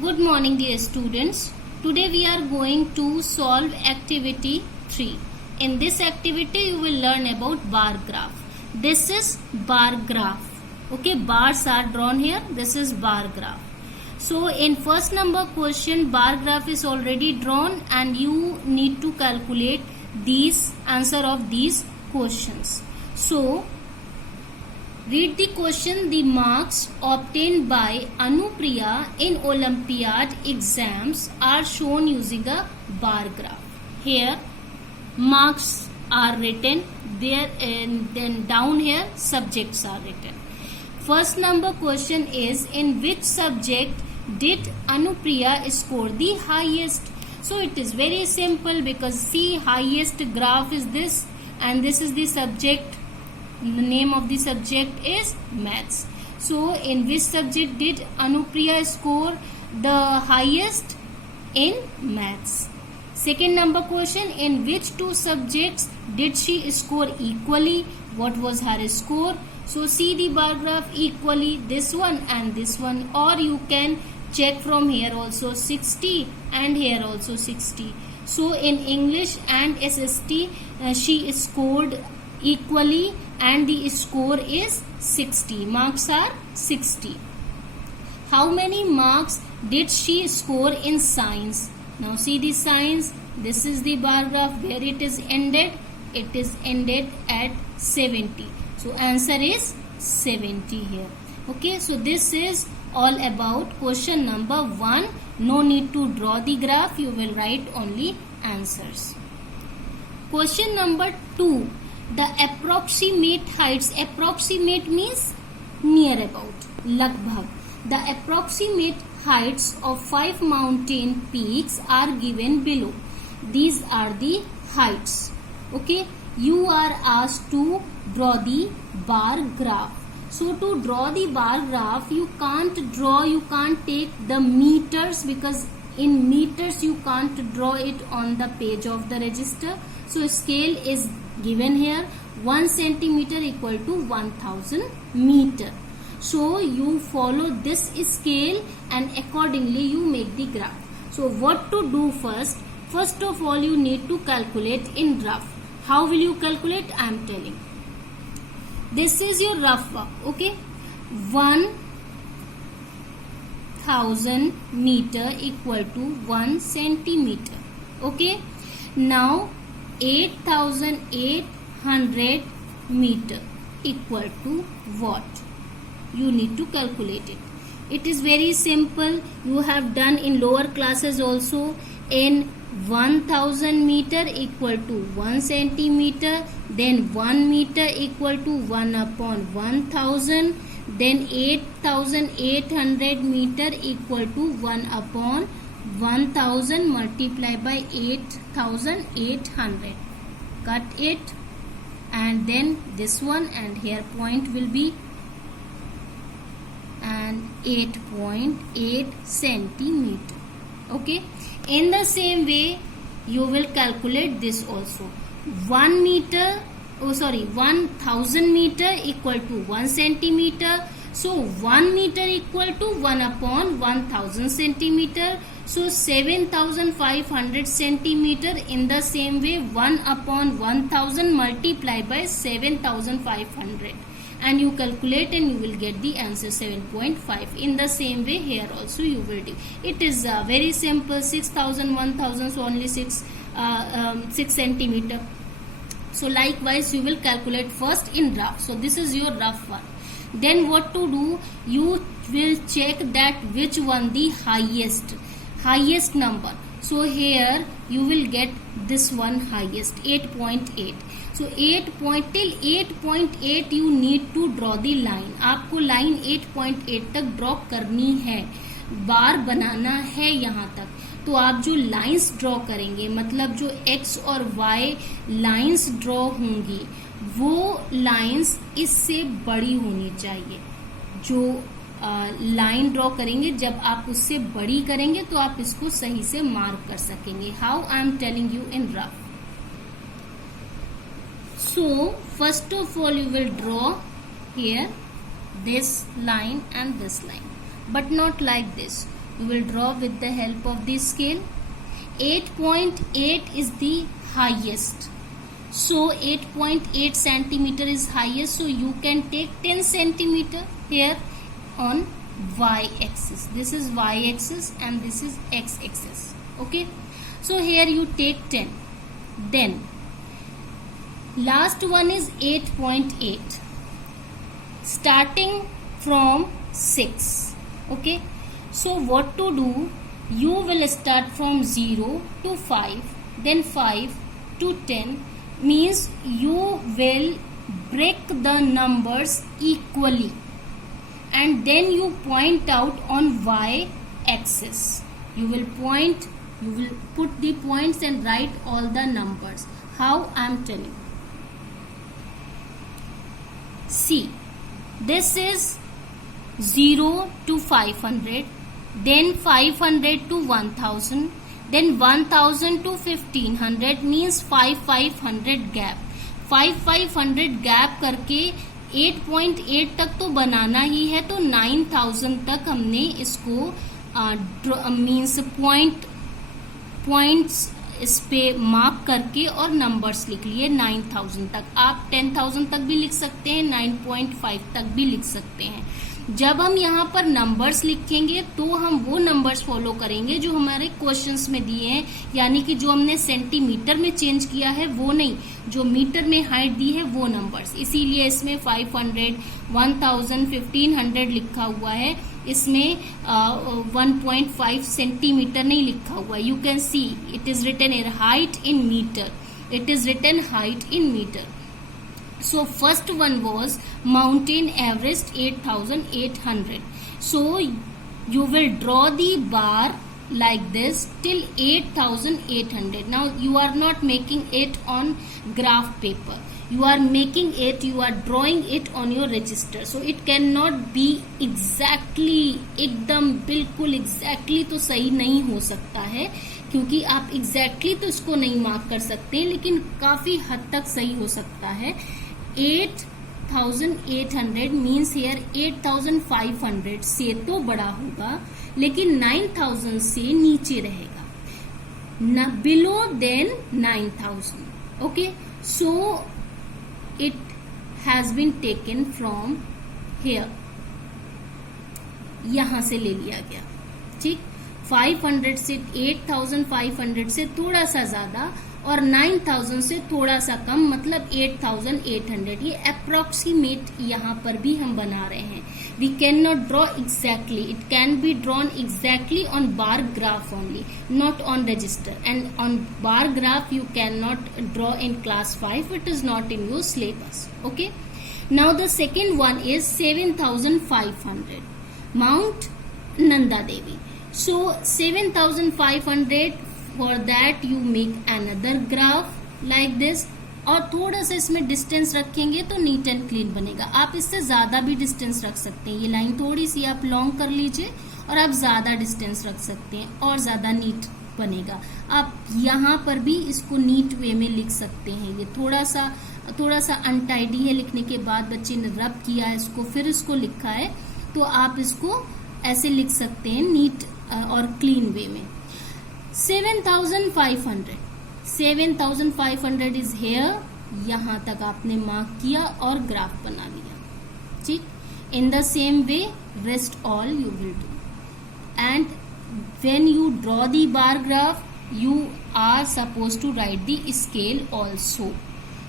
Good morning, dear students. Today we are going to solve activity 3. In this activity you will learn about bar graph. This is bar graph. Okay, bars are drawn here. This is bar graph. So in first number question, bar graph is already drawn and you need to calculate these answer of these questions. So read the question. The marks obtained by Anupriya in Olympiad exams are shown using a bar graph. Here marks are written there and then down here subjects are written. First number question is, in which subject did Anupriya score the highest? So it is very simple because see, highest graph is this and this is the subject. The name of the subject is maths. So in which subject did Anupriya score the highest? In maths. Second number question, in which two subjects did she score equally? What was her score? So see the bar graph, equally this one and this one, or you can check from here also 60 and here also 60. So in English and SST she scored equally and the score is 60. Marks are 60. How many marks did she score in science? Now see the science. This is the bar graph where it is ended. It is ended at 70. So answer is 70 here. Okay, so this is all about question number 1. No need to draw the graph. You will write only answers. Question number 2. The approximate heights. Approximate means near about, lagbhag. The approximate heights of 5 mountain peaks are given below. These are the heights. Okay, you are asked to draw the bar graph. So to draw the bar graph, you can't take the meters because in meters you can't draw it on the page of the register. So scale is given here. 1 centimeter equal to 1000 meter. So you follow this scale and accordingly you make the graph. So what to do first? First of all, you need to calculate in rough. How will you calculate? I am telling. This is your rough work. Okay, 1000 meter equal to 1 centimeter. Okay, now 8800 meter equal to what? You need to calculate it. It is very simple. You have done in lower classes also. In 1000 meter equal to 1 centimeter, then 1 meter equal to 1 upon 1000, then 8800 meter equal to 1 upon 1000 multiplied by 8800. Cut it and then this one and here point will be and 8.8 centimeter. Okay, in the same way you will calculate this also. 1000 meter equal to 1 centimeter. So 1 meter equal to 1 upon 1000 centimeter. So 7500 centimeter. In the same way 1 upon 1000 multiplied by 7500. And you calculate and you will get the answer 7.5. In the same way here also you will do. It is very simple. 6000, 1000, so only 6 centimeter. So likewise you will calculate first in rough. So this is your rough one. Then what to do? You will check that which one the highest number. So here you will get this one highest, 8.8. So 8.8 you need to draw the line. आपको line 8.8 तक draw करनी है, बार बनाना है यहाँ तक. तो आप जो लाइंस ड्रॉ करेंगे, मतलब जो x और y लाइंस ड्रॉ होंगी, वो लाइंस इससे बड़ी होनी चाहिए. जो लाइन ड्रॉ करेंगे, जब आप उससे बड़ी करेंगे तो आप इसको सही से मार्क कर सकेंगे. How I am telling you in rough. So first of all you will draw here this line and this line, but not like this. You will draw with the help of the scale. 8.8 is the highest. So 8.8 centimeter is highest. So you can take 10 centimeter here on y-axis. This is y-axis and this is x-axis. Okay. So here you take 10. Then last one is 8.8. Starting from 6. Okay. So what to do? You will start from 0 to 5. Then 5 to 10. Means you will break the numbers equally. And then you point out on y-axis. You will put the points and write all the numbers. How I am telling. See, this is 0 to 500, then 500 to 1000, then 1000 to 1500 means 500 gap. 500 gap करके 8.8 तक तो बनाना ही है, तो 9000 तक हमने इसको means points इस पे मार्क करके और नंबर्स लिख लिए 9000 तक. आप 10,000 तक भी लिख सकते हैं, 9.5 तक भी लिख सकते हैं. जब हम यहाँ पर नंबर्स लिखेंगे तो हम वो नंबर्स फॉलो करेंगे जो हमारे क्वेश्चंस में दिए हैं, यानी कि जो हमने सेंटीमीटर में चेंज किया है वो नहीं, जो मीटर में हाइट दी है वो नंबर्स. इसीलिए इसमें 500, 1000, 1500 लिखा हुआ है. इसमें 1.5 सेंटीमीटर नहीं लिखा हुआ. You can see it is written in height in metre. It is written height in metre. So first one was mountain Everest 8,800. So you will draw the bar like this till 8,800. Now you are not making it on graph paper. You are making it, you are drawing it on your register. So it cannot be exactly, एकदम बिल्कुल exactly तो सही नहीं हो सकता है, क्योंकि आप exactly तो इसको नहीं मार्क कर सकते, लेकिन काफी हद तक सही हो सकता है. 8,800 मीन्स हेयर 8,500 से तो बड़ा होगा, लेकिन 9,000 से नीचे रहेगा, below than 9,000. Okay, so it has been taken from here, यहां से ले लिया गया. ठीक, 500 से 8,500 से थोड़ा सा ज्यादा और 9,000 से थोड़ा सा कम, मतलब 8,800. ये अप्रोक्सीमेट यहाँ पर भी हम बना रहे हैं. We can not draw exactly. It can be drawn exactly on bar graph only, not on register. And on bar graph you can not draw in class 5. It is not in your syllabus. Okay, now the second one is 7,500 mount Nanda Devi. So 7,500, for that you make another graph like this, और थोड़ा सा इसमें distance रखेंगे तो neat and clean बनेगा. आप इससे ज्यादा भी डिस्टेंस रख सकते हैं. ये लाइन थोड़ी सी आप लॉन्ग कर लीजिए और आप ज्यादा डिस्टेंस रख सकते हैं और ज्यादा नीट बनेगा. आप यहाँ पर भी इसको नीट वे में लिख सकते हैं. ये थोड़ा सा अनटाइडी है, लिखने के बाद बच्चे ने रब किया है इसको, फिर इसको लिखा है, तो आप इसको ऐसे लिख सकते हैं नीट और क्लीन वे में. 7,500 इज हेयर. यहां तक आपने मार्क किया और ग्राफ बना लिया. ठीक, in the same way rest all you will do. And when you draw the bar graph you are suppose to write the scale also.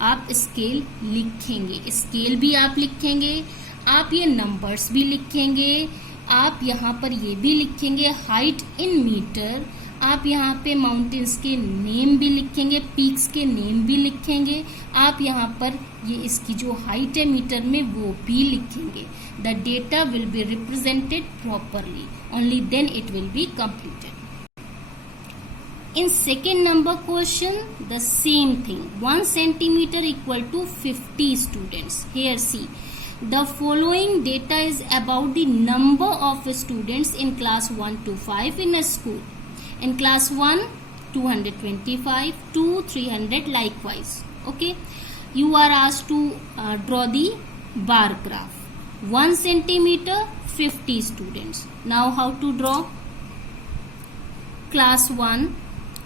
आप स्केल लिखेंगे, स्केल भी आप लिखेंगे, आप ये नंबर्स भी लिखेंगे, आप यहाँ पर ये भी लिखेंगे हाइट इन मीटर. आप यहाँ पे माउंटेन्स के नेम भी लिखेंगे, पीक्स के नेम भी लिखेंगे. आप यहाँ पर ये इसकी जो हाइट है मीटर में वो भी लिखेंगे. The data will be represented properly, only then it will be completed. In second number question, the same thing. 1 centimeter equal to 50 students. Here see. The following data is about the number of students in class 1 to 5 in a school. In class 1, 225, 2, 300 likewise. Okay. You are asked to draw the bar graph. 1 centimeter, 50 students. Now how to draw? class 1,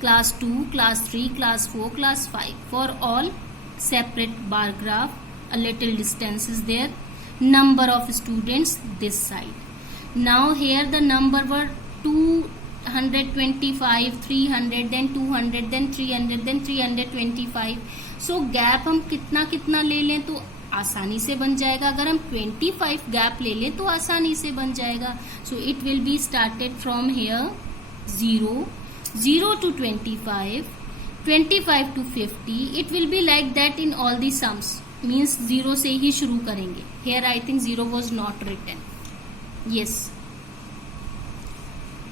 class 2, class 3, class 4, class 5. For all separate bar graph, a little distance is there. Number of students this side. Now here the number were 225, 300, then 200, then 300, then 325. So gap हम कितना कितना ले लें तो आसानी से बन जाएगा. अगर हम 25 गैप ले लें तो आसानी से बन जाएगा. So it will be started from here 0 to 25, 25 to 50. It will be like that in all the sums. Means 0 से ही शुरू करेंगे. Here I think 0 was not written. Yes,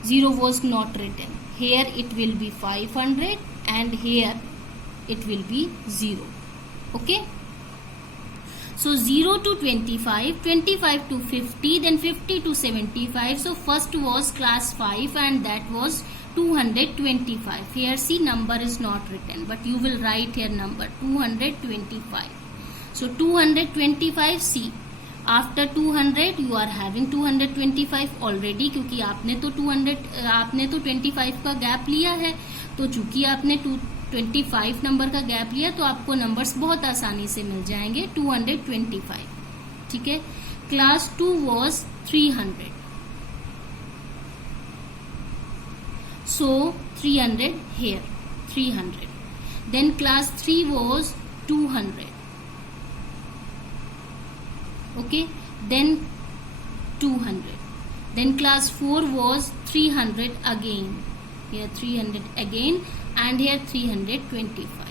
0 was not written. Here it will be 500 and here it will be 0. Okay. So 0 to 25, 25 to 50, then 50 to 75. So first was class 5 and that was 225. Here see number is not written, but you will write here number 225. So 225, see after 200 you are having 225 already, क्योंकि आपने तो 25 का gap लिया है. तो चूंकि आपने 25 number का गैप लिया तो आपको नंबर्स बहुत आसानी से मिल जाएंगे. 225. ठीक है. Class 2 was 300. So 300 here, 300. Then class 3 was 200. Okay. Then 200. Then class 4 was 300 again. Here 300 again and here 325.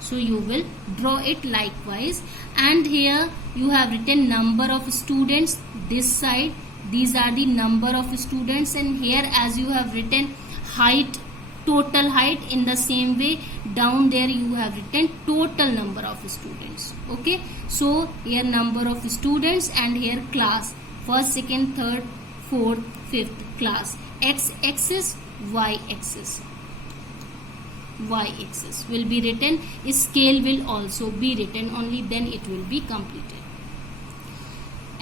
So you will draw it likewise, and here you have written number of students this side. These are the number of students, and here as you have written height, total height, in the same way down there you have written total number of students. Okay. So here number of students and here class, first, second, third, fourth, fifth class. X axis, Y axis. Y axis will be written. Scale will also be written, only then it will be completed.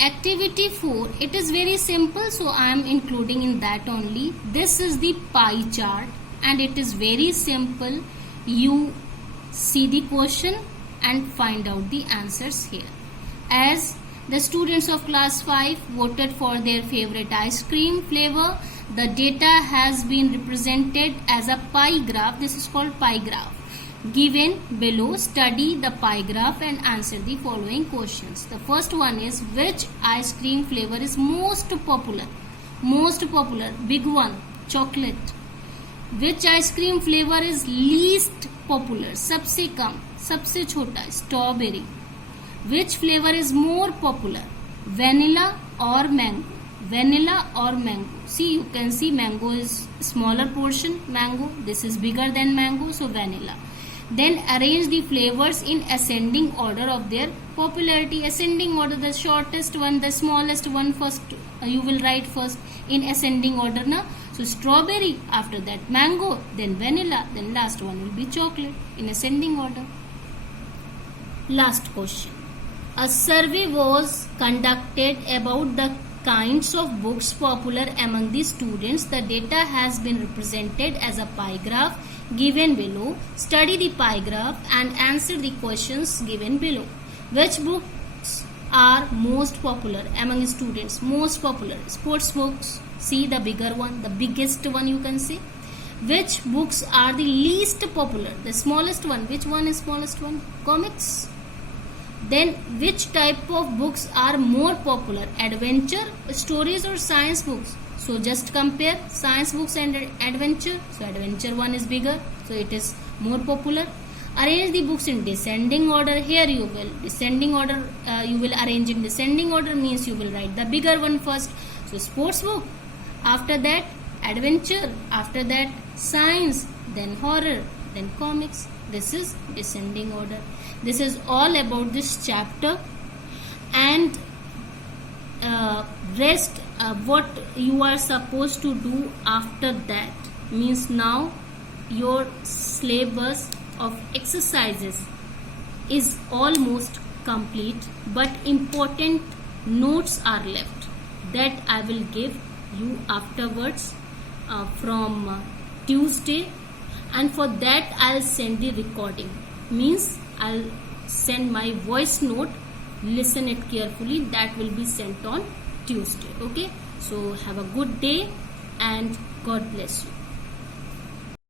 Activity 4, it is very simple, so I am including in that only. This is the pie chart and it is very simple. You see the question and find out the answers here. As the students of class 5 voted for their favorite ice cream flavor, the data has been represented as a pie graph. This is called pie graph. Given below, study the pie graph and answer the following questions. The first one is, which ice cream flavor is most popular? Most popular, big one, chocolate. Which ice cream flavor is least popular? सबसे कम, सबसे छोटा, strawberry. Which flavor is more popular? Vanilla or mango? Vanilla or mango? See, you can see mango is smaller portion, mango. This is bigger than mango, so vanilla. Then arrange the flavors in ascending order of their popularity. Ascending order, the shortest one, the smallest one first. You will write first in ascending order na. So strawberry, after that mango, then vanilla, then last one will be chocolate in ascending order. Last question. A survey was conducted about the kinds of books popular among the students. The data has been represented as a pie graph given below. Study the pie graph and answer the questions given below. Which books are most popular among students? Most popular, sports books. See the bigger one, the biggest one you can see. Which books are the least popular? The smallest one. Which one is smallest one? Comics. Then which type of books are more popular? Adventure, stories or science books? So just compare science books and adventure. So adventure one is bigger, so it is more popular. Arrange the books in descending order. Here you will descending order. You will arrange in descending order, means you will write the bigger one first. So sports book, after that adventure, after that science, then horror, then comics. This is descending order. This is all about this chapter, and rest what you are supposed to do after that means now your syllabus of exercises is almost complete, but important notes are left that I will give you afterwards from Tuesday, and for that I'll send the recording, means I'll send my voice note, listen it carefully, that will be sent on Tuesday. Okay, so have a good day and God bless you.